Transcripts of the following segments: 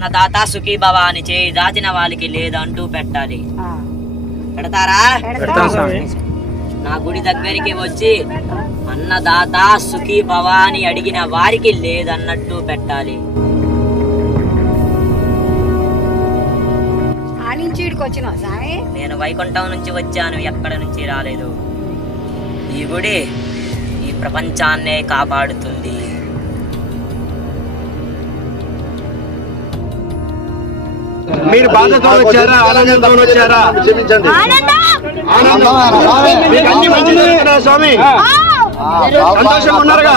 అన్నదాత సుఖీ భవ అని చేయి దాచిన వాళ్ళకి లేదంటూ పెట్టాలి. పెడతారా? నా గుడి దగ్గరికి వచ్చి అన్నదాత సుఖీ భవ అని అడిగిన వారికి లేదన్నట్టు పెట్టాలి. నేను వైకుంఠం నుంచి వచ్చాను, ఎక్కడ నుంచి రాలేదు. ఈ గుడి ఈ ప్రపంచాన్నే కాపాడుతుంది. మీరు బాధతో వచ్చారా, ఆనందంతో వచ్చారా? క్షమించండి. మీకు అన్ని మంచి జరుగుతున్నా స్వామి? సంతోషంగా ఉన్నారుగా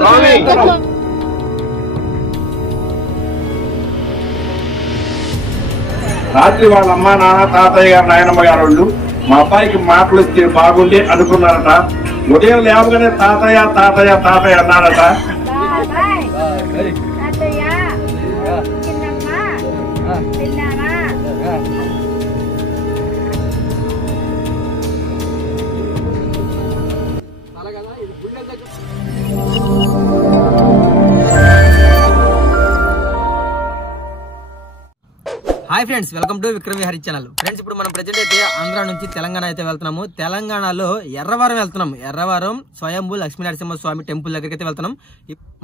స్వామి? రాత్రి వాళ్ళ అమ్మ నాన్న తాతయ్య గారు నాయనమ్మ గారు వాళ్ళు మా అబ్బాయికి మాటలు ఇస్తే బాగుంది అనుకున్నారట. ఉదయం లేవగానే తాతయ్య తాతయ్య తాతయ్య అన్నారట. Hi friends, welcome to Vikram Vihari channel. Friends, ఇప్పుడు మనం ప్రెజెంట్ అయితే ఆంధ్ర నుంచి తెలంగాణ అయితే వెళ్తున్నాము. తెలంగాణలో ఎర్రవరం వెళ్తున్నాం. ఎర్రవరం స్వయంభూ లక్ష్మీనరసింహ స్వామి టెంపుల్ దగ్గరికి అయితే వెళ్తున్నాం.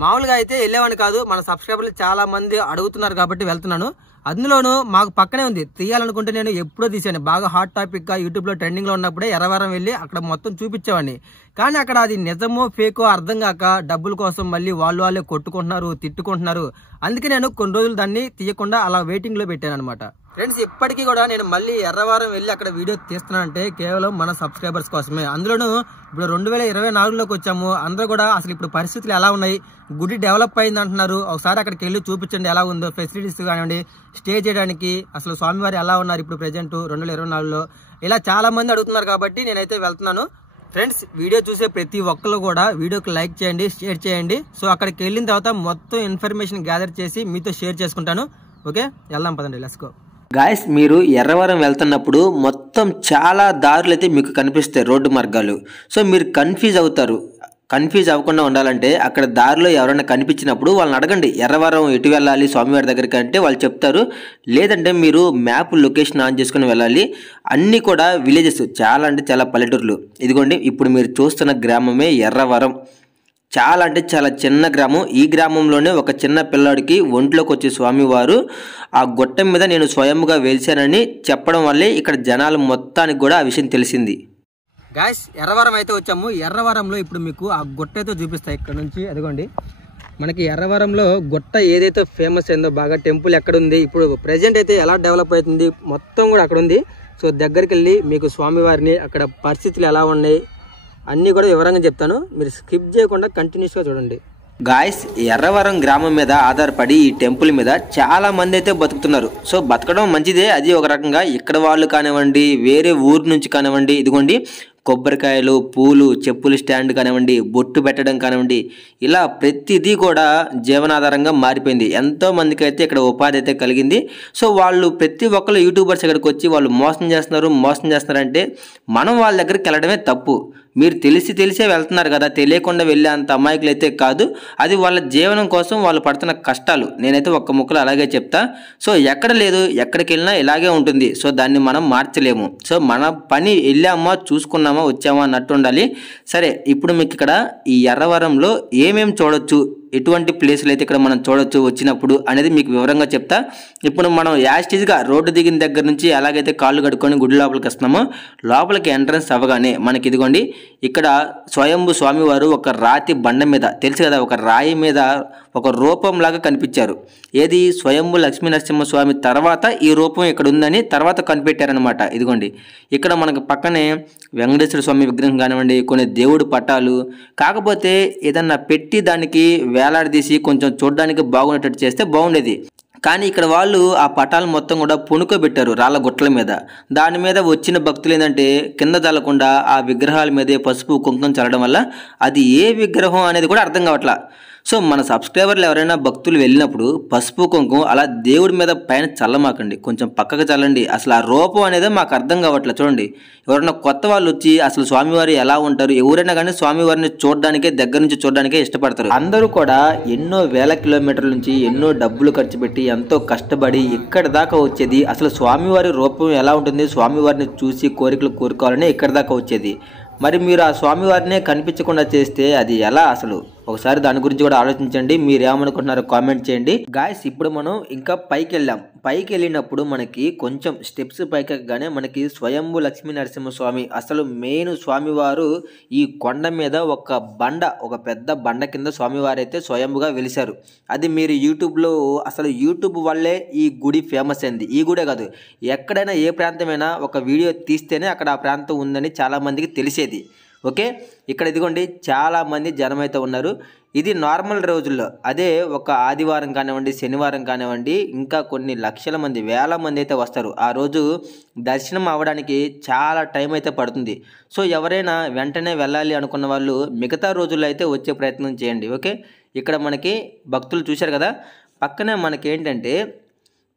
మామూలుగా అయితే వెళ్ళేవాడిని కాదు, మన సబ్స్క్రైబర్లు చాలా మంది అడుగుతున్నారు కాబట్టి వెళ్తున్నాను. అందులోనూ మాకు పక్కనే ఉంది, తీయాలనుకుంటే నేను ఎప్పుడో తీసాను. బాగా హాట్ టాపిక్ గా యూట్యూబ్ లో ట్రెండింగ్ లో ఉన్నప్పుడే ఎర్రవరం వెళ్ళి అక్కడ మొత్తం చూపించేవాడిని. కానీ అక్కడ అది నిజమో ఫేకో అర్థం కాక డబ్బుల కోసం మళ్ళీ వాళ్ళే కొట్టుకుంటున్నారు, తిట్టుకుంటున్నారు. అందుకే నేను కొన్ని రోజులు దాన్ని తీయకుండా అలా వెయిటింగ్ లో పెట్టాను అనమాట. ఫ్రెండ్స్, ఇప్పటికీ కూడా నేను మళ్ళీ ఎర్రవరం వెళ్ళి అక్కడ వీడియో తీస్తున్నానంటే కేవలం మన సబ్స్క్రైబర్స్ కోసమే. అందులోనూ ఇప్పుడు 2024లోకి వచ్చాము. అందరూ కూడా అసలు ఇప్పుడు పరిస్థితులు ఎలా ఉన్నాయి, గుడి డెవలప్ అయింది అంటున్నారు. ఒకసారి అక్కడికి వెళ్ళి చూపించండి ఎలా ఉందో, ఫెసిలిటీస్ కానివ్వండి, స్టే చేయడానికి అసలు స్వామివారి ఎలా ఉన్నారు ఇప్పుడు ప్రెజెంట్ 2024లో, ఇలా చాలా మంది అడుగుతున్నారు కాబట్టి నేనైతే వెళ్తున్నాను. ఫ్రెండ్స్, వీడియో చూసే ప్రతి ఒక్కరు కూడా వీడియోకి లైక్ చేయండి, షేర్ చేయండి. సో అక్కడికి వెళ్ళిన తర్వాత మొత్తం ఇన్ఫర్మేషన్ గ్యాదర్ చేసి మీతో షేర్ చేసుకుంటాను. ఓకే, వెళ్దాం పదండి, లెట్స్ గో. గాయస్, మీరు ఎర్రవరం వెళ్తున్నప్పుడు మొత్తం చాలా దారులు అయితే మీకు కనిపిస్తాయి, రోడ్డు మార్గాలు. సో మీరు కన్ఫ్యూజ్ అవుతారు. కన్ఫ్యూజ్ అవ్వకుండా ఉండాలంటే అక్కడ దారిలో ఎవరైనా కనిపించినప్పుడు వాళ్ళని అడగండి, ఎర్రవరం ఎటు వెళ్ళాలి స్వామివారి దగ్గరికి అంటే వాళ్ళు చెప్తారు. లేదంటే మీరు మ్యాప్ లొకేషన్ ఆన్ చేసుకుని వెళ్ళాలి. అన్నీ కూడా విలేజెస్, చాలా అంటే చాలా పల్లెటూర్లు. ఇదిగోండి, ఇప్పుడు మీరు చూస్తున్న గ్రామమే ఎర్రవరం. చాలా అంటే చాలా చిన్న గ్రామం. ఈ గ్రామంలోనే ఒక చిన్న పిల్లాడికి ఒంట్లోకి వచ్చే స్వామివారు ఆ గొట్టం మీద నేను స్వయంగా వెలిశానని చెప్పడం వల్లే ఇక్కడ జనాలు మొత్తానికి కూడా ఆ విషయం తెలిసింది. గాయస్, ఎర్రవరం అయితే వచ్చాము. ఎర్రవరంలో ఇప్పుడు మీకు ఆ గుట్ట అయితే చూపిస్తాయి ఇక్కడ నుంచి. అదిగోండి, మనకి ఎర్రవరంలో గుట్ట ఏదైతే ఫేమస్ అయిందో బాగా, టెంపుల్ ఎక్కడుంది, ఇప్పుడు ప్రజెంట్ అయితే ఎలా డెవలప్ అవుతుంది మొత్తం కూడా అక్కడ ఉంది. సో దగ్గరికి వెళ్ళి మీకు స్వామివారిని, అక్కడ పరిస్థితులు ఎలా ఉన్నాయి అన్నీ కూడా వివరంగా చెప్తాను. మీరు స్కిప్ చేయకుండా కంటిన్యూస్గా చూడండి. గాయస్, ఎర్రవరం గ్రామం మీద ఆధారపడి ఈ టెంపుల్ మీద చాలా మంది అయితే బతుకుతున్నారు. సో బతకడం మంచిదే, అది ఒక రకంగా. ఇక్కడ వాళ్ళు కానివ్వండి, వేరే ఊరు నుంచి కానివ్వండి, ఇదిగోండి కొబ్బరికాయలు, పూలు, చెప్పులు స్టాండ్ కానివ్వండి, బొట్టు పెట్టడం కానివ్వండి, ఇలా ప్రతిదీ కూడా జీవనాధారంగా మారిపోయింది. ఎంతో మందికి అయితే ఇక్కడ ఉపాధి అయితే కలిగింది. సో వాళ్ళు ప్రతి ఒక్కరు యూట్యూబర్స్ ఇక్కడికి వచ్చి వాళ్ళు మోసం చేస్తున్నారంటే మనం వాళ్ళ దగ్గరికి వెళ్ళడమే తప్పు. మీరు తెలిసే వెళ్తున్నారు కదా, తెలియకుండా వెళ్ళే అంత అమాయకులు అయితే కాదు. అది వాళ్ళ జీవనం కోసం వాళ్ళు పడుతున్న కష్టాలు. నేనైతే ఒక్క ముక్కలు అలాగే చెప్తా. సో ఎక్కడ లేదు, ఎక్కడికి వెళ్ళినా ఇలాగే ఉంటుంది. సో దాన్ని మనం మార్చలేము. సో మన పని వెళ్ళామా, చూసుకున్నామా, వచ్చామా అన్నట్టు ఉండాలి. సరే, ఇప్పుడు మీకు ఇక్కడ ఈ ఎర్రవరంలో ఏమేమి చూడొచ్చు, ఎటువంటి ప్లేసులు అయితే ఇక్కడ మనం చూడొచ్చు వచ్చినప్పుడు అనేది మీకు వివరంగా చెప్తా. ఇప్పుడు మనం యాస్టీజ్గా రోడ్డు దిగిన దగ్గర నుంచి ఎలాగైతే కాళ్ళు కడుక్కొని గుడి లోపలికి వస్తున్నామో, లోపలికి ఎంట్రన్స్ అవ్వగానే మనకి ఇదిగోండి ఇక్కడ స్వయంభూ స్వామివారు ఒక రాతి బండ మీద, తెలుసు కదా, ఒక రాయి మీద ఒక రూపంలాగా కనిపించారు. ఏది, స్వయంభూ లక్ష్మీనరసింహ స్వామి తర్వాత ఈ రూపం ఇక్కడ ఉందని తర్వాత కనిపెట్టారనమాట. ఇదిగోండి ఇక్కడ మనకు పక్కనే వెంకటేశ్వర స్వామి విగ్రహం కానివ్వండి, కొన్ని దేవుడు పటాలు. కాకపోతే ఏదన్నా పెట్టి దానికి వేలాడదీసి కొంచెం చూడడానికి బాగున్నట్టు చేస్తే బాగుండేది. కానీ ఇక్కడ వాళ్ళు ఆ పటాలు మొత్తం కూడా పుణుకోబెట్టారు రాళ్ళ గుట్టల మీద. దాని మీద వచ్చిన భక్తులు ఏంటంటే కింద చల్లకుండా ఆ విగ్రహాల మీదే పసుపు కుంకుమ చల్లడం వల్ల అది ఏ విగ్రహం అనేది కూడా అర్థం కావట్లా. సో మన సబ్స్క్రైబర్లు ఎవరైనా భక్తులు వెళ్ళినప్పుడు పసుపు కుంకుమ అలా దేవుడి మీద పైన చల్లమాకండి, కొంచెం పక్కకు చల్లండి. అసలు ఆ రూపం అనేది మాకు అర్థం కావట్లేదు. చూడండి, ఎవరైనా కొత్త వాళ్ళు వచ్చి అసలు స్వామివారు ఎలా ఉంటారు, ఎవరైనా కానీ స్వామివారిని చూడడానికే, దగ్గర నుంచి చూడడానికే ఇష్టపడతారు. అందరూ కూడా ఎన్నో వేల కిలోమీటర్ల నుంచి ఎన్నో డబ్బులు ఖర్చు పెట్టి ఎంతో కష్టపడి ఇక్కడ దాకా వచ్చేది అసలు స్వామివారి రూపం ఎలా ఉంటుంది, స్వామివారిని చూసి కోరికలు కోరుకోవాలని ఇక్కడ దాకా వచ్చేది. మరి మీరు ఆ స్వామివారినే కనిపించకుండా చేస్తే అది ఎలా అసలు? ఒకసారి దాని గురించి కూడా ఆలోచించండి. మీరు ఏమనుకుంటున్నారో కామెంట్ చేయండి. గాయస్, ఇప్పుడు మనం ఇంకా పైకి వెళ్ళాం. పైకి వెళ్ళినప్పుడు మనకి కొంచెం స్టెప్స్ పైకి ఎక్కగానే మనకి స్వయంభూ లక్ష్మీ నరసింహస్వామి, అసలు మెయిన్ స్వామివారు ఈ కొండ మీద ఒక పెద్ద బండ కింద స్వామివారు అయితే స్వయంభుగా వెలిశారు. అది మీరు యూట్యూబ్లో, అసలు యూట్యూబ్ వల్లే ఈ గుడి ఫేమస్ అయింది. ఈ గుడే కాదు, ఎక్కడైనా ఏ ప్రాంతమైనా ఒక వీడియో తీస్తేనే అక్కడ ఆ ప్రాంతం ఉందని చాలామందికి తెలిసేది. ఓకే, ఇక్కడ ఇదిగోండి చాలామంది జనం అయితే ఉన్నారు. ఇది నార్మల్ రోజుల్లో, అదే ఒక ఆదివారం కానివ్వండి, శనివారం కానివ్వండి, ఇంకా కొన్ని లక్షల మంది, వేల మంది అయితే వస్తారు. ఆ రోజు దర్శనం అవ్వడానికి చాలా టైం అయితే పడుతుంది. సో ఎవరైనా వెంటనే వెళ్ళాలి అనుకున్న వాళ్ళు మిగతా రోజుల్లో అయితే వచ్చే ప్రయత్నం చేయండి. ఓకే, ఇక్కడ మనకి భక్తులు చూశారు కదా, పక్కనే మనకేంటంటే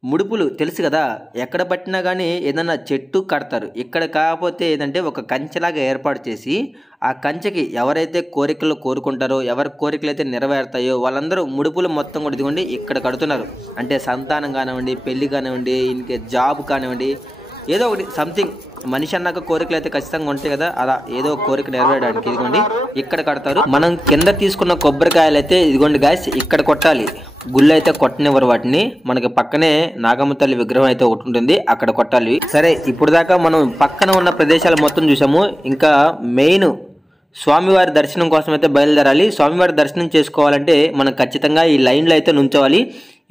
ముడుపులు తెలుసు కదా, ఎక్కడ పట్టినా కానీ ఏదన్నా చెట్టు కడతారు. ఇక్కడ కాకపోతే ఏంటంటే ఒక కంచెలాగా ఏర్పాటు చేసి ఆ కంచెకి ఎవరైతే కోరికలు కోరుకుంటారో, ఎవరి కోరికలు అయితే నెరవేరుతాయో వాళ్ళందరూ ముడుపులు మొత్తం కూడా ఇదిగోండి ఇక్కడ కడుతున్నారు. అంటే సంతానం కానివ్వండి, పెళ్లి కానివ్వండి, ఇంకే జాబ్ కానివ్వండి, ఏదో ఒకటి సంథింగ్, మనిషి అన్నాక కోరికలు అయితే ఖచ్చితంగా ఉంటాయి కదా, అలా ఏదో కోరిక నెరవేరడానికి ఇదిగోండి ఇక్కడ కడతారు. మనం కింద తీసుకున్న కొబ్బరికాయలు అయితే ఇదిగోండి గాయస్ ఇక్కడ కొట్టాలి. గుళ్ళు అయితే కొట్టనివ్వరు వాటిని. మనకి పక్కనే నాగమ్మ తల్లి విగ్రహం అయితే ఒకటి ఉంటుంది, అక్కడ కొట్టాలి. సరే, ఇప్పుడు దాకా మనం పక్కన ఉన్న ప్రదేశాలు మొత్తం చూసాము. ఇంకా మెయిన్ స్వామివారి దర్శనం కోసం అయితే బయలుదేరాలి. స్వామివారి దర్శనం చేసుకోవాలంటే మనం ఖచ్చితంగా ఈ లైన్లో అయితే నుంచోవాలి.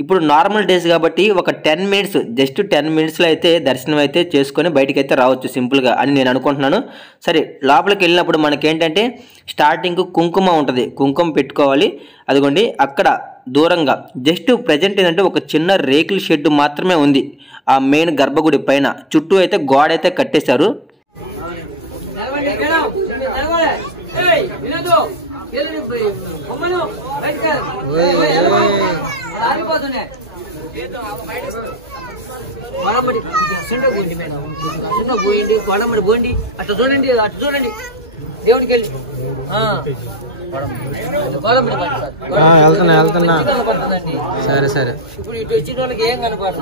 ఇప్పుడు నార్మల్ డేస్ కాబట్టి ఒక 10 మినిట్స్, జస్ట్ 10 మినిట్స్లో అయితే దర్శనం అయితే చేసుకొని బయటికి అయితే రావచ్చు సింపుల్గా అని నేను అనుకుంటున్నాను. సరే, లోపలికి వెళ్ళినప్పుడు మనకేంటంటే స్టార్టింగ్ కుంకుమ ఉంటుంది, కుంకుమ పెట్టుకోవాలి. అదిగోండి అక్కడ దూరంగా జస్ట్ ప్రజెంట్ ఏంటంటే ఒక చిన్న రేకుల షెడ్ మాత్రమే ఉంది ఆ మెయిన్ గర్భగుడి పైన. చుట్టూ అయితే గోడ అయితే కట్టేశారు. అట్లా చూడండి, అటు చూడండి దేవుడికి వెళ్ళి వెళ్తున్నా. సరే సరే, ఇప్పుడు ఇటు వచ్చిన వాళ్ళకి ఏం కనపడదు.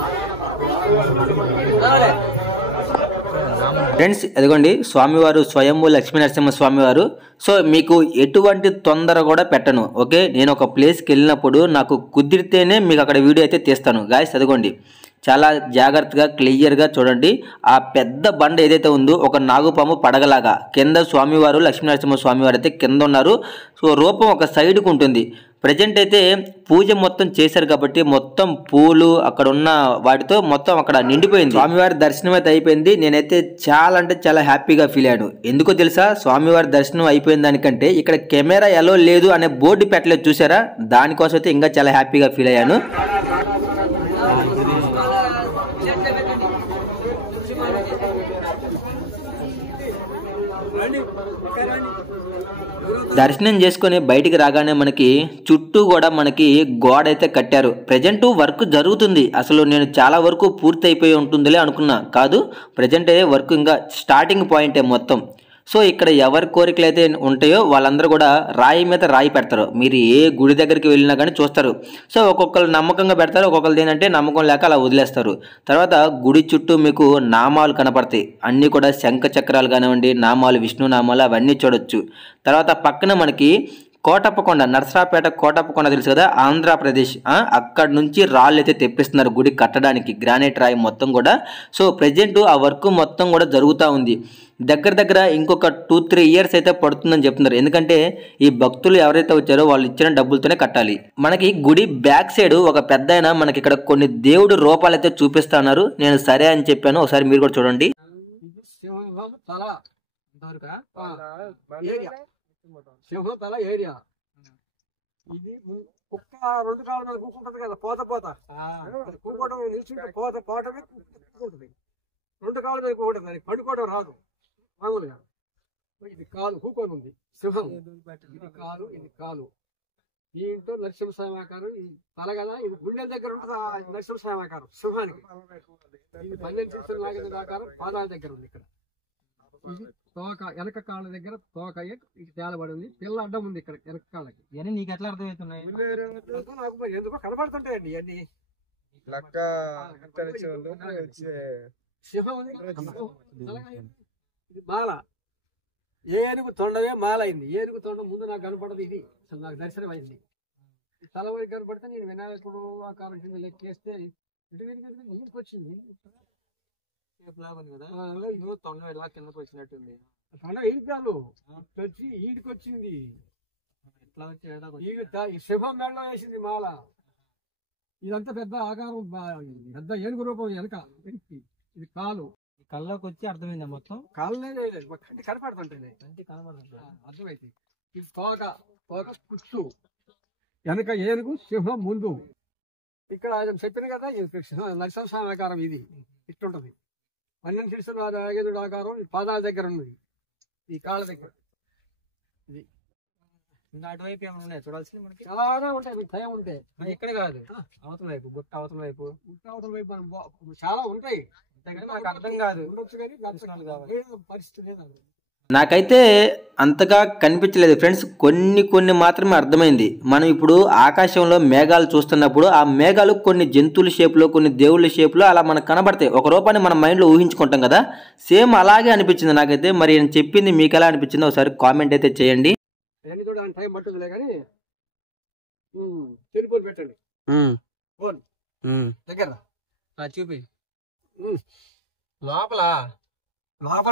ఫ్రెండ్స్, అదిగోండి స్వామివారు స్వయంభూ లక్ష్మీ నరసింహ స్వామివారు. సో మీకు ఎటువంటి తొందర కూడా పెట్టను. ఓకే, నేను ఒక ప్లేస్కి వెళ్ళినప్పుడు నాకు కుదిరితేనే మీకు అక్కడ వీడియో అయితే తీస్తాను. గాయస్ అదిగోండి చాలా జాగ్రత్తగా క్లియర్గా చూడండి. ఆ పెద్ద బండ ఏదైతే ఉందో ఒక నాగుపాము పడగలాగా కింద స్వామివారు లక్ష్మీనరసింహ స్వామివారు అయితే కింద ఉన్నారు. సో రూపం ఒక సైడ్కు ఉంటుంది. ప్రజెంట్ అయితే పూజ మొత్తం చేశారు కాబట్టి మొత్తం పూలు అక్కడ ఉన్న వాటితో మొత్తం అక్కడ నిండిపోయింది. స్వామివారి దర్శనం అయితే అయిపోయింది. నేనైతే చాలా అంటే చాలా హ్యాపీగా ఫీల్ అయ్యాను. ఎందుకో తెలుసా, స్వామివారి దర్శనం అయిపోయిన దానికంటే ఇక్కడ కెమెరా ఎలా లేదు అనే బోర్డు పెట్టలేదు చూసారా, దానికోసం అయితే ఇంకా చాలా హ్యాపీగా ఫీల్ అయ్యాను. దర్శనం చేసుకుని బయటికి రాగానే మనకి చుట్టూ కూడా మనకి గోడ అయితే కట్టారు. ప్రజెంట్ వర్క్ జరుగుతుంది. అసలు నేను చాలా వరకు పూర్తి అయిపోయి ఉంటుందిలే అనుకున్నా, కాదు, ప్రజెంట్ వర్క్ ఇంకా స్టార్టింగ్ పాయింటే మొత్తం. సో ఇక్కడ ఎవరి కోరికలు అయితే ఉంటాయో వాళ్ళందరూ కూడా రాయి మీద రాయి పెడతారు. మీరు ఏ గుడి దగ్గరికి వెళ్ళినా కానీ చూస్తారు. సో ఒక్కొక్కరు నమ్మకంగా పెడతారు, ఒక్కొక్కరు ఏంటంటే నమ్మకం లేక అలా వదిలేస్తారు. తర్వాత గుడి చుట్టూ మీకు నామాలు కనపడతాయి. అన్నీ కూడా శంఖ చక్రాలు కానివ్వండి, నామాలు, విష్ణు నామాలు అవన్నీ చూడొచ్చు. తర్వాత పక్కన మనకి కోటప్పకొండ, నర్సరాపేట కోటప్పకొండ తెలుసు కదా, ఆంధ్రప్రదేశ్. అక్కడ నుంచి రాళ్ళు అయితే తెప్పిస్తున్నారు గుడి కట్టడానికి, గ్రానైట్ రాయి మొత్తం కూడా. సో ప్రజెంట్ ఆ వర్క్ మొత్తం కూడా జరుగుతూ ఉంది. దగ్గర ఇంకొక 2-3 ఇయర్స్ అయితే పడుతుందని చెప్తున్నారు. ఎందుకంటే ఈ భక్తులు ఎవరైతే వచ్చారో వాళ్ళు ఇచ్చిన డబ్బులతోనే కట్టాలి. మనకి గుడి బ్యాక్ సైడ్ ఒక పెద్ద మనకి ఇక్కడ కొన్ని దేవుడి రూపాలు అయితే చూపిస్తున్నారు. నేను సరే అని చెప్పాను, ఒకసారి మీరు కూడా చూడండి. సింహం తల ఏరియా ఇది. కుక్క 2 కాళ్ళ మీద కూకుంటది కదా, పోత కూకోవడం నిల్చుంటే పోవటమే కూకుంటుంది. 2 కాళ్ళ మీద కూకుంటుంది, దానికి పండుకోవడం రాదు మామూలుగా. ఇది కాలు కూకొని ఉంది సింహం, ఇది కాలు, ఇది కాలు. ఈ ఇంట్లో నరసింహస్వామి ఆకారం, ఈ తలగల ఇది గుండెల దగ్గర ఉంటుంది. నరసింహస్వామి ఆకారం సింహానికి. ఇది 12 శిరస్సుల నాగేంద్రుడి ఆకారం పాదాల దగ్గర ఉంది. ఇక్కడ ఇది తోక, వెనక కాళ్ళ దగ్గర తోక తేలబడి ఉంది. పిల్ల అడ్డం ఉంది ఇక్కడ వెనక కాళ్ళకి. ఇవన్నీ నీకు ఎట్లా అర్థమవుతున్నాయి? నాకు మరి ఎందుకో కనబడుతుంటాయండి ఇవన్నీ. సింహం ఉంది. ఇది మాల, ఏనుగు తొండమే మాల అయింది. ఏనుగు తొండ ముందు నాకు కనపడదు. ఇది అసలు నాకు దర్శనం అయింది. తలవరికి కనపడితే నేను వినాయకుడు ఆకారం కింద లెక్కేస్తే ఇంటికి వచ్చింది. తొండ ఇలా కిందకు వచ్చినట్టుంది. తొండ ఈడికి కాదు, వచ్చి ఈడికి వచ్చింది. ఎట్లా వచ్చి ఈ సింహం మేడలో వేసింది మాల. ఇదంతా పెద్ద ఆకారం, పెద్ద ఏనుగు రూపం వెనక. ఇది కాలు. కళ్ళలోకి వచ్చి అర్థమైందా మొత్తం? కాళ్ళనే కంటి కనపడుతుంటాయి. కంటి కనపడుతుంటాయి, అర్థమైతే. ఇది తోక, తోక కుచ్చు, వెనక ఏనుగు, సింహం ముందు. ఇక్కడ ఆయన చెప్పిన కదా నరసింహస్వామి ఆకారం. ఇది ఇట్లుంటది. 12 శిరస్సుల నాగేంద్రుడి ఆకారం ఈ పాదాల దగ్గర ఉన్నది, ఈ కాళ్ళ దగ్గర. ఇది ఇంకా అటువైపు ఏమైనా ఉన్నాయి చూడాల్సింది మనకి? చాలా ఉంటాయి. మీకు టైం ఉంటే ఇక్కడ కాదు, అవతల వైపు, గుట్ట అవతల వైపు, అవతల వైపు చాలా ఉంటాయి. నాకు అర్థం కాదు. ఉండొచ్చు కానీ పరిస్థితి లేదు. నాకైతే అంతగా కనిపించలేదు ఫ్రెండ్స్. కొన్ని మాత్రమే అర్థమైంది. మనం ఇప్పుడు ఆకాశంలో మేఘాలు చూస్తున్నప్పుడు ఆ మేఘాలు కొన్ని జంతువుల షేప్లో, కొన్ని దేవుళ్ళ షేప్లో అలా మనకు కనబడతాయి. ఒక రూపాన్ని మన మైండ్లో ఊహించుకుంటాం కదా, సేమ్ అలాగే అనిపించింది నాకైతే. మరి నేను చెప్పింది మీకు ఎలా అనిపించిందో ఒకసారి కామెంట్ అయితే చేయండి. అవన్నీ కూడా టైం పట్టుతుందిలే కానీ టెలిఫోన్ పెట్టండి. ఫోన్ దగ్గర చూపి. లోపల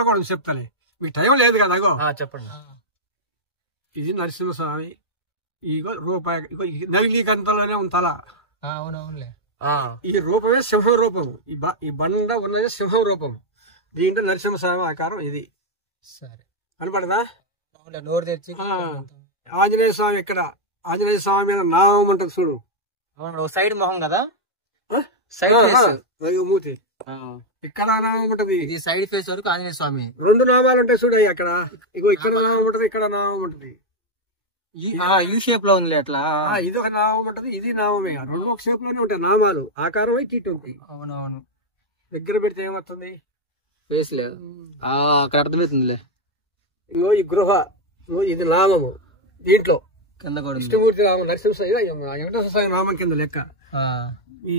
కూడా చెప్తాను. మీకు టైం లేదు కదా. అగో చెప్పండి. ఇది నరసింహస్వామి. ఇగో రూపాయి, ఇగో నవిలీకంతలోనే ఉంది తల. అవునవునులే. ఈ రూపమే సింహం రూపం. ఈ బండ ఉన్నది సింహం రూపం. దీంట్లో నరసింహస్వామి ఆకారం ఇది. సరే, కనపడదా? నోరు తెచ్చి. ఆంజనేయ స్వామి ఇక్కడ, ఆంజనేయ స్వామి మీద నామం ఉంటుంది చూడు. సైడ్ మొహం కదా, మూతి. ఇక్కడ నామం ఉంటది. ఇది సైడ్ ఫేస్ వరకు ఆంజనేయ స్వామి. 2 నామాలు ఉంటాయి చూడు అక్కడ. ఇగో ఇక్కడ నామం ఉంటది, ఇక్కడ నామం ఉంటది. యూ షేప్ లో ఉంది అట్లా. ఇది ఒక నామం ఉంటది, ఇది నామమే. 2 ఒక షేప్ లోనే ఉంటాయి నామాలు. ఆకారం అయితే ఇటు ఉంది. అవునవును. దగ్గర పెడితే ఏమవుతుంది? ఫేస్ లేదు, అక్కడ అర్థమవుతుందిలే. ఇగో ఈ గృహ, ఇది నామము. దీంట్లో కింద కూడా విష్ణుమూర్తి నామం, నరసింహ వెంకటేశ్వర స్వామి నామం కింద లెక్క. ఈ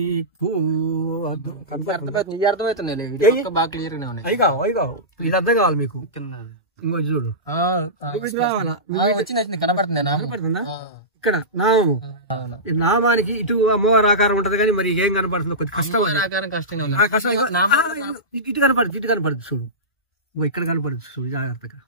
అర్థమవుతుంది, బాగా క్లియర్ గానే ఉన్నాయి. అయిగా ఇది అర్థం కావాలి మీకు. ఇంకో చూడు, కనపడుతుందా? ఇక్కడ నామము. ఈ నామానికి ఇటు అమ్మవారి ఆకారం ఉంటది కానీ మరి ఏం కనపడుతుంది? కొద్ది కష్టం. ఇటు కనపడుతుంది, ఇటు కనపడుతుంది చూడు. ఇక్కడ కనపడుతుంది చూడు జాగ్రత్తగా.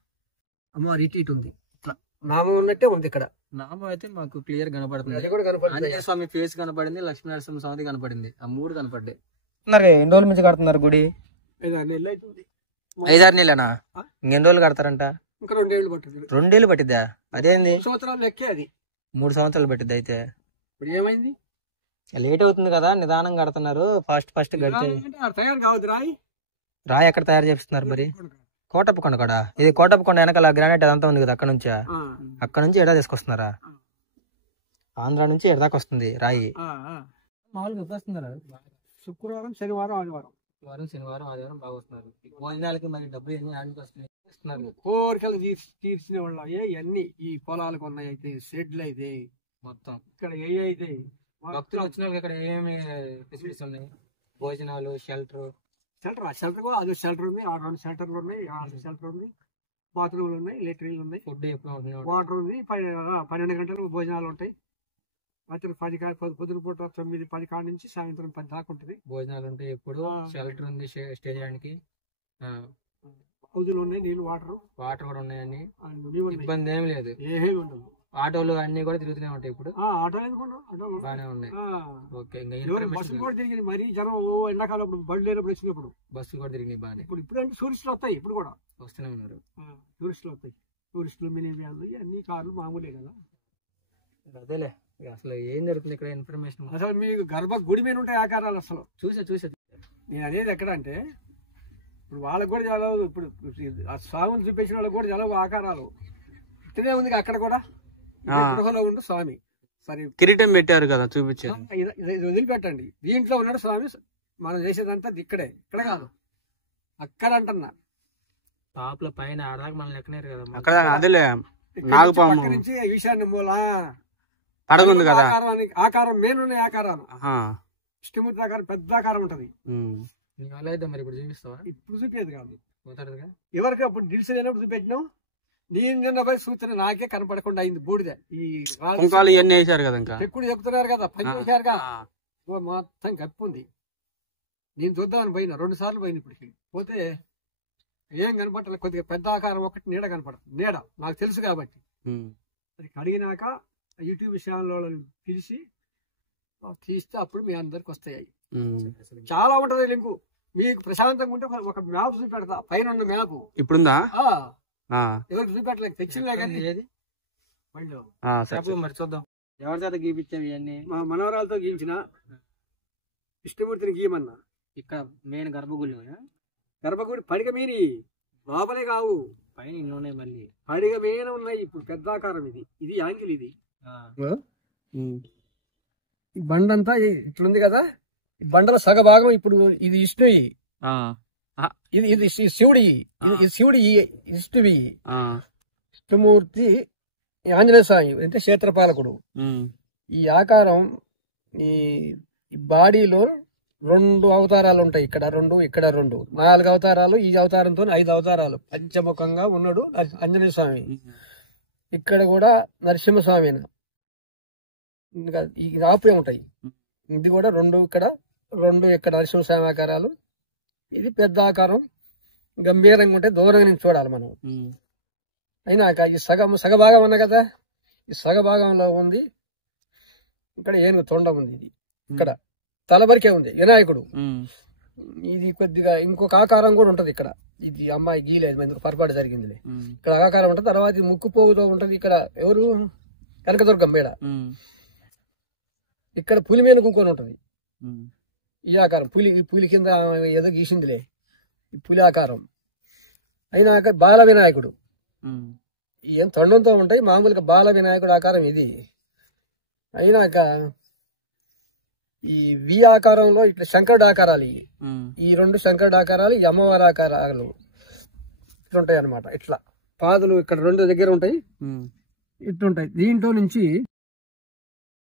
అమ్మవారి ఇటు ఉంది. ఇట్లా నామం ఉన్నట్టే ఉంది ఇక్కడ. నామం అయితే మాకు క్లియర్ కనపడుతుంది. కనపడుతుంది. ఆంజనేయ స్వామి ఫేస్ కనపడింది, లక్ష్మీ నరసింహ స్వామి కనపడింది. ఆ 3 కనపడ్డాయి. ఎన్ని రోజుల నుంచి కడుతున్నారు గుడి? 5-6 నెలనా? ఇంకెన్ని రోజులు కడతారంట? ఇంకా 2 ఏళ్ళు పట్టింది. 2 ఏళ్ళు పట్టిద్దా? అదేంది 3 సంవత్సరాలు లెక్కే అది. 3 సంవత్సరాలు పట్టిద్ది. అయితే ఇప్పుడు ఏమైంది? లేట్ అవుతుంది కదా, నిదానం కడుతున్నారు. ఫస్ట్ గడిచే తయారు కావద్దు. రాయి ఎక్కడ తయారు చేస్తున్నారు మరి? కోటప్పకొండ కూడా. ఇది కోటప్పకొండ వెనకాల గ్రానైట్ అదంతా ఉంది కదా, అక్కడ నుంచా? అక్కడ నుంచి ఎడా తీసుకొస్తున్నారా? ఆంధ్ర నుంచి ఎడదాకా వస్తుంది రాయి. మామూలుగా ఎప్పుడు వస్తున్నారు? శుక్రవారం, శనివారం, ఆదివారం. శనివారం, ఆదివారం బాగా వస్తున్నారు. భోజనాలకి మరి డబ్బులు ఎన్ని ఆడికి వస్తున్నాయి? కోరికలు తీర్చిన వాళ్ళు అన్ని ఈ పొలాలకు ఉన్నాయి. అయితే షెడ్లు అయితే మొత్తం ఇక్కడ అయితే భక్తులు వచ్చిన వాళ్ళకి ఇక్కడ ఏమేమి ఫెసిలిటీస్ ఉన్నాయి? భోజనాలు, షెల్టర్ కూడా అది షెల్టర్ ఉంది. 2 షెల్టర్లు ఉన్నాయి, 6 షెల్టర్ ఉంది. బాత్రూమ్లు ఉన్నాయి, లెట్రిన్లు ఉన్నాయి, ఫుడ్ ఎప్పుడు వాటర్ ఉంది. 12 గంటలు భోజనాలు ఉంటాయి. రాత్రి 10 పొద్దున పూట 9-10 కాడ నుంచి సాయంత్రం 10 దాకా ఉంటుంది. భోజనాలు ఉంటాయి ఎప్పుడు. షెల్టర్ ఉంది స్టే చేయడానికి. హౌజులు ఉన్నాయి, నీళ్ళు, వాటర్ కూడా ఉన్నాయని ఇబ్బంది ఏమి లేదు. ఏమీ ఉండదు. ఆటోలు అన్ని కూడా తిరుగుతూనే ఉంటాయి. ఇప్పుడు ఆటోలు ఎందుకున్నావు? ఆటోలు బాగానే ఉన్నాయి. ఓకే. బస్సులు కూడా తిరిగి మరీ జనం ఎండాకాలం బళ్ళు లేనప్పుడు వచ్చినప్పుడు బస్సులు కూడా తిరిగినాయి బాగానే. ఇప్పుడు అంటే టూరిస్టులు వస్తాయి. ఇప్పుడు కూడా వస్తూనే ఉన్నారు టూరిస్టులు వస్తాయి. టూరిస్టులు, మినీ వ్యాన్లు, అన్ని కార్లు మామూలే కదా. అదేలే, అసలు ఏం జరుగుతుంది ఇక్కడ ఇన్ఫర్మేషన్? అసలు మీకు గుడి మీద ఉంటాయి ఆకారాలు. అసలు చూసా నేను అనేది ఎక్కడ అంటే, ఇప్పుడు వాళ్ళకి కూడా చాలా, ఇప్పుడు ఆ స్వామిని చూపించిన వాళ్ళకి కూడా చాలా ఆకారాలు ఇతనే ఉంది. అక్కడ కూడా గృహలో ఉండు స్వామి. సరే కిరీటం పెట్టారు కదా చూపించారు. ఇది వదిలిపెట్టండి. దీంట్లో ఉన్నాడు స్వామి. మనం చేసేదంతా ఇక్కడ కాదు, అక్కడ అంటున్నా. టాప్ల పైన ఆడదాకా మనం లెక్కనేరు కదా అక్కడ అదేలే నాగపాము నుంచి ఈశాన్య మూల పడగుంది కదా, ఆకారం మెయిన్ ఉన్నాయి ఆకారాలు. ఇష్టమూర్తి ఆకారం పెద్ద ఆకారం ఉంటది. అయితే మరి ఇప్పుడు చూపిస్తావా? ఇప్పుడు చూపేది కాదు, ఎవరికి అప్పుడు డిలిసినప్పుడు చూపెట్టినాం. నేను పోయి సూచన నాకే కనపడకుండా అయింది బూడిద. ఈ కుంకాలు ఇవన్నీ వేసారు కదా, ఇంకా ఎక్కువ చెప్తున్నారు కదా, పని చేశారుగా, మొత్తం కప్పి ఉంది. నేను చూద్దామని పోయినా, 2 సార్లు పోయిన. ఇప్పటికి పోతే ఏం కనపడలేదు. కొద్దిగా పెద్ద ఆకారం ఒకటి నీడ కనపడదు. నీడ నాకు తెలుసు కాబట్టి అది కడిగినాక యూట్యూబ్ ఛానల్లో పిలిచి తీస్తే అప్పుడు మీ అందరికి వస్తాయి. చాలా ఉంటది లింకు. మీకు ప్రశాంతంగా ఉంటే ఒక మ్యాప్ చూపెడతా, పైన ఉన్న మ్యాప్ ఇప్పుడుందా? ఎవరికి చూపెట్టలేదు, తెచ్చిందే కానీ. మరి చూద్దాం. ఎవరి చేత గీపించేవి ఇవన్నీ? మా మనవరాలతో గీయించిన. ఇష్టమూర్తిని గీయమన్నా. ఇక్కడ మెయిన్ గర్భగుడి పడిగ మీని లోపలే కావు, పైన ఇన్ని ఉన్నాయి. మళ్ళీ పడిగ మీన ఉన్నాయి. ఇప్పుడు పెద్ద ఆకారం. ఇది యాంగిల్. ఇది ఈ బండంతా ఇట్లుంది కదా, ఈ బండల సగ భాగం ఇప్పుడు ఇది ఇష్టువి, ఇది శివుడి, ఇది శివుడి ఇష్టువి. ఇష్టమూర్తి ఆంజనేయ స్వామి అంటే క్షేత్రపాలకుడు. ఈ ఆకారం ఈ బాడీలో 2 అవతారాలు ఉంటాయి. ఇక్కడ 2, ఇక్కడ 2, 4 అవతారాలు. ఈ అవతారంతో 5 అవతారాలు. పంచముఖంగా ఉన్నాడు ఆంజనేయ స్వామి. ఇక్కడ కూడా నరసింహస్వామి. ఇంకా ఈ రాపే ఉంటాయి. ఇది కూడా 2 ఇక్కడ 2 ఇక్కడ నరసింహస్వామి ఆకారాలు. ఇది పెద్ద ఆకారం, గంభీరంగా ఉంటే దూరంగా నుంచి చూడాలి మనం. అయినాక ఈ సగభాగం ఉన్నా కదా, ఈ సగభాగంలో ఉంది. ఇక్కడ ఏనుగు తొండ ఉంది. ఇది ఇక్కడ తలబరికే ఉంది వినాయకుడు. ఇది కొద్దిగా ఇంకొక ఆకారం కూడా ఉంటది ఇక్కడ. ఇది అమ్మాయి గీలేదు, ఎందుకు పొరపాటు జరిగింది. ఇక్కడ ఆకారం ఉంటది. తర్వాత ముక్కు పోగుతో ఉంటది. ఇక్కడ ఎవరు కనకదుర్గం మేడ. ఇక్కడ పులి మీద కూకొని ఉంటది. ఈ ఆకారం పులి కింద ఏదో గీసిందిలే, ఈ పులి ఆకారం. అయినాక బాల వినాయకుడు. ఏం తొండంతో ఉంటాయి. మామూలుగా బాల వినాయకుడు ఆకారం ఇది. అయినాక ఈ వి ఆకారంలో ఇట్లా శంకరుడు ఆకారాలు. ఈ 2 శంకరుడు ఆకారాలు, ఈ అమ్మవారి ఆకారాలు ఇట్లుంటాయి అన్నమాట. ఇట్లా పాదులు ఇక్కడ 2 దగ్గర ఉంటాయి, ఇట్లుంటాయి. దీంట్లో నుంచి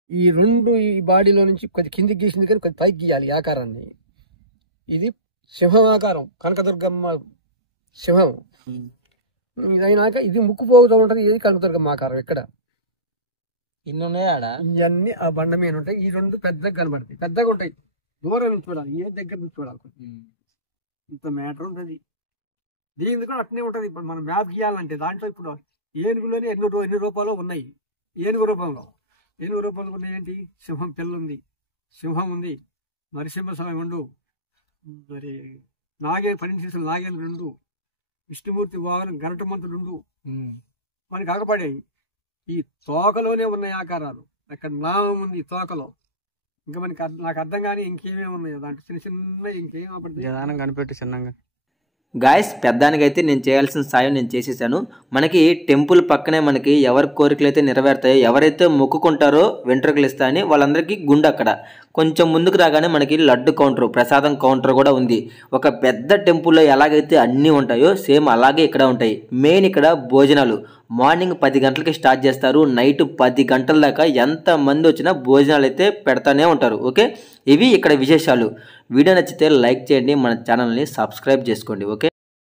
ఈ 2 ఈ బాడీలో నుంచి కొద్ది కిందికి గీసింది కానీ కొద్ది పైకి గీయాలి ఈ ఆకారాన్ని. ఇది సింహం ఆకారం, కనకదుర్గమ్మ సింహం. ఇదైనాక ఇది ముక్కు పోగుతూ ఉంటది. ఇది కనకదుర్గమ్మ ఆకారం. ఇక్కడ ఇన్ని ఉన్నాయి. ఆడ ఇవన్నీ ఆ బండ మీద ఉంటాయి. ఈ 2 పెద్దగా కనబడతాయి, పెద్దగా ఉంటాయి. దూరం నుంచి చూడాలి, ఏ దగ్గర నుంచి చూడాలి. ఇంత మ్యాటర్ ఉంటుంది. దీని కూడా అట్నే ఉంటది. ఇప్పుడు మనం మ్యాప్ గీయాలంటే దాంట్లో ఇప్పుడు ఏనుగులోనే ఎన్ని రూపాలు ఉన్నాయి. ఏనుగు రూపంలో ఉన్నాయి ఏంటి? సింహం పిల్ల ఉంది, సింహం ఉంది, నరసింహస్వామి ఉండు, మరి పనిచేసిన నాగేలు 2, విష్ణుమూర్తి వాహనం గరటమంతుడు మనకి ఆగపడాయి. ఈ తోకలోనే ఉన్నాయి ఆకారాలు. అక్కడ నామం ఉంది తోకలో. ఇంకా మనకి నాకు అర్థం కానీ ఇంకేమేమి ఉన్నాయో దాంట్లో చిన్న ఇంకేం అప్పుడు కనిపెట్టి చిన్నగా. గాయస్, పెద్దానికైతే నేను చేయాల్సిన సాయం నేను చేసేసాను. మనకి టెంపుల్ పక్కనే మనకి ఎవరి కోరికలు అయితే నెరవేరుతాయో, ఎవరైతే మొక్కుకుంటారో వెంట్రుకలు ఇస్తాయని వాళ్ళందరికీ గుండె అక్కడ. కొంచెం ముందుకు రాగానే మనకి లడ్డు కౌంటర్, ప్రసాదం కౌంటర్ కూడా ఉంది. ఒక పెద్ద టెంపుల్లో ఎలాగైతే అన్నీ ఉంటాయో సేమ్ అలాగే ఇక్కడ ఉంటాయి. మెయిన్ ఇక్కడ భోజనాలు మార్నింగ్ 10 గంటలకి స్టార్ట్ చేస్తారు. నైట్ 10 గంటల దాకా ఎంతమంది వచ్చినా భోజనాలు అయితే పెడతానే ఉంటారు. ఓకే, ఇవి ఇక్కడ విశేషాలు. వీడియో నచ్చితే లైక్ చేయండి, మన ఛానల్ని సబ్స్క్రైబ్ చేసుకోండి. ఓకే.